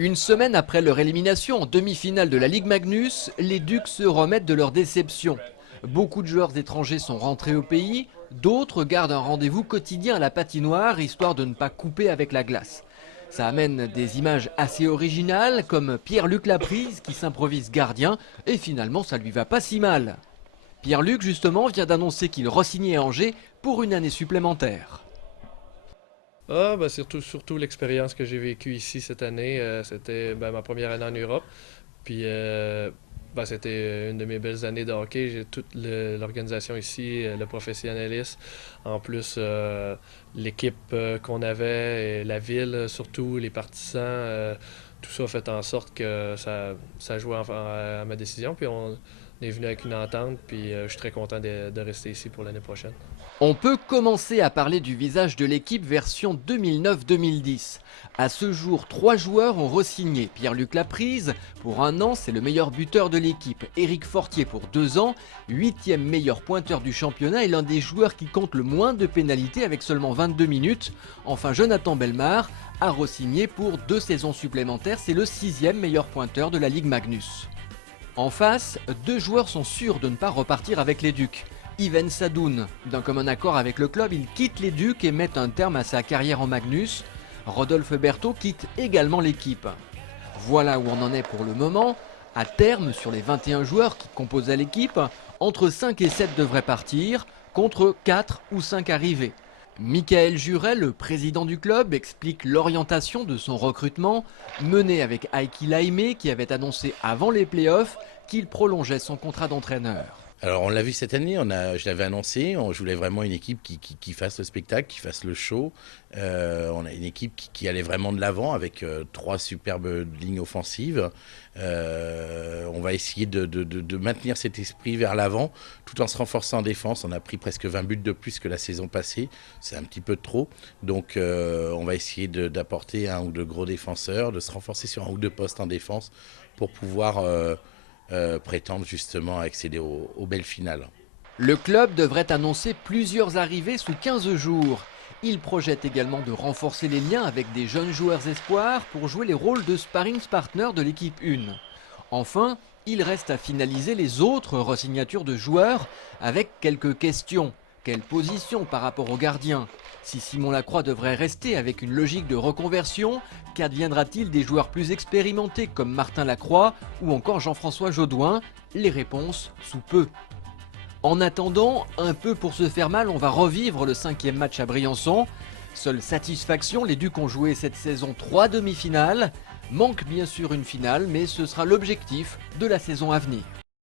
Une semaine après leur élimination en demi-finale de la Ligue Magnus, les Ducs se remettent de leur déception. Beaucoup de joueurs étrangers sont rentrés au pays, d'autres gardent un rendez-vous quotidien à la patinoire histoire de ne pas couper avec la glace. Ça amène des images assez originales comme Pierre-Luc Laprise qui s'improvise gardien et finalement ça lui va pas si mal. Pierre-Luc justement vient d'annoncer qu'il re-signait à Angers pour une année supplémentaire. Surtout l'expérience que j'ai vécue ici cette année. C'était ma première année en Europe. Puis c'était une de mes belles années de hockey. J'ai toute l'organisation ici, le professionnalisme. En plus, l'équipe qu'on avait, et la ville, surtout les partisans, tout ça a fait en sorte que ça jouait à ma décision. Puis on est venu avec une entente. Puis je suis très content de rester ici pour l'année prochaine. On peut commencer à parler du visage de l'équipe version 2009-2010. À ce jour, 3 joueurs ont re-signé. Pierre-Luc Laprise, pour 1 an, c'est le meilleur buteur de l'équipe. Éric Fortier pour 2 ans, 8e meilleur pointeur du championnat et l'un des joueurs qui compte le moins de pénalités avec seulement 22 minutes. Enfin, Jonathan Bellemare a re-signé pour 2 saisons supplémentaires. C'est le 6e meilleur pointeur de la Ligue Magnus. En face, 2 joueurs sont sûrs de ne pas repartir avec les Ducs. Yven Sadoun, d'un commun accord avec le club, il quitte les Ducs et met un terme à sa carrière en Magnus. Rodolphe Berthaud quitte également l'équipe. Voilà où on en est pour le moment. À terme, sur les 21 joueurs qui composent l'équipe, entre 5 et 7 devraient partir, contre 4 ou 5 arrivés. Michael Juret, le président du club, explique l'orientation de son recrutement, mené avec Heikki Laimé qui avait annoncé avant les playoffs qu'il prolongeait son contrat d'entraîneur. Alors on l'a vu cette année, je l'avais annoncé, je voulais vraiment une équipe qui fasse le spectacle, qui fasse le show. On a une équipe qui allait vraiment de l'avant avec 3 superbes lignes offensives. On va essayer de maintenir cet esprit vers l'avant tout en se renforçant en défense. On a pris presque 20 buts de plus que la saison passée, c'est un petit peu trop. Donc on va essayer d'apporter 1 ou 2 gros défenseurs, de se renforcer sur 1 ou 2 postes en défense pour pouvoir prétendre justement à accéder aux belles finales. Le club devrait annoncer plusieurs arrivées sous 15 jours. Il projette également de renforcer les liens avec des jeunes joueurs espoirs pour jouer les rôles de sparring-partner de l'équipe 1. Enfin, il reste à finaliser les autres re-signatures de joueurs avec quelques questions. Quelle position par rapport au gardien? Si Simon Lacroix devrait rester avec une logique de reconversion, qu'adviendra-t-il des joueurs plus expérimentés comme Martin Lacroix ou encore Jean-François Jaudoin? Les réponses sous peu. En attendant, un peu pour se faire mal, on va revivre le 5e match à Briançon. Seule satisfaction, les Ducs ont joué cette saison 3 demi-finales. Manque bien sûr une finale, mais ce sera l'objectif de la saison à venir.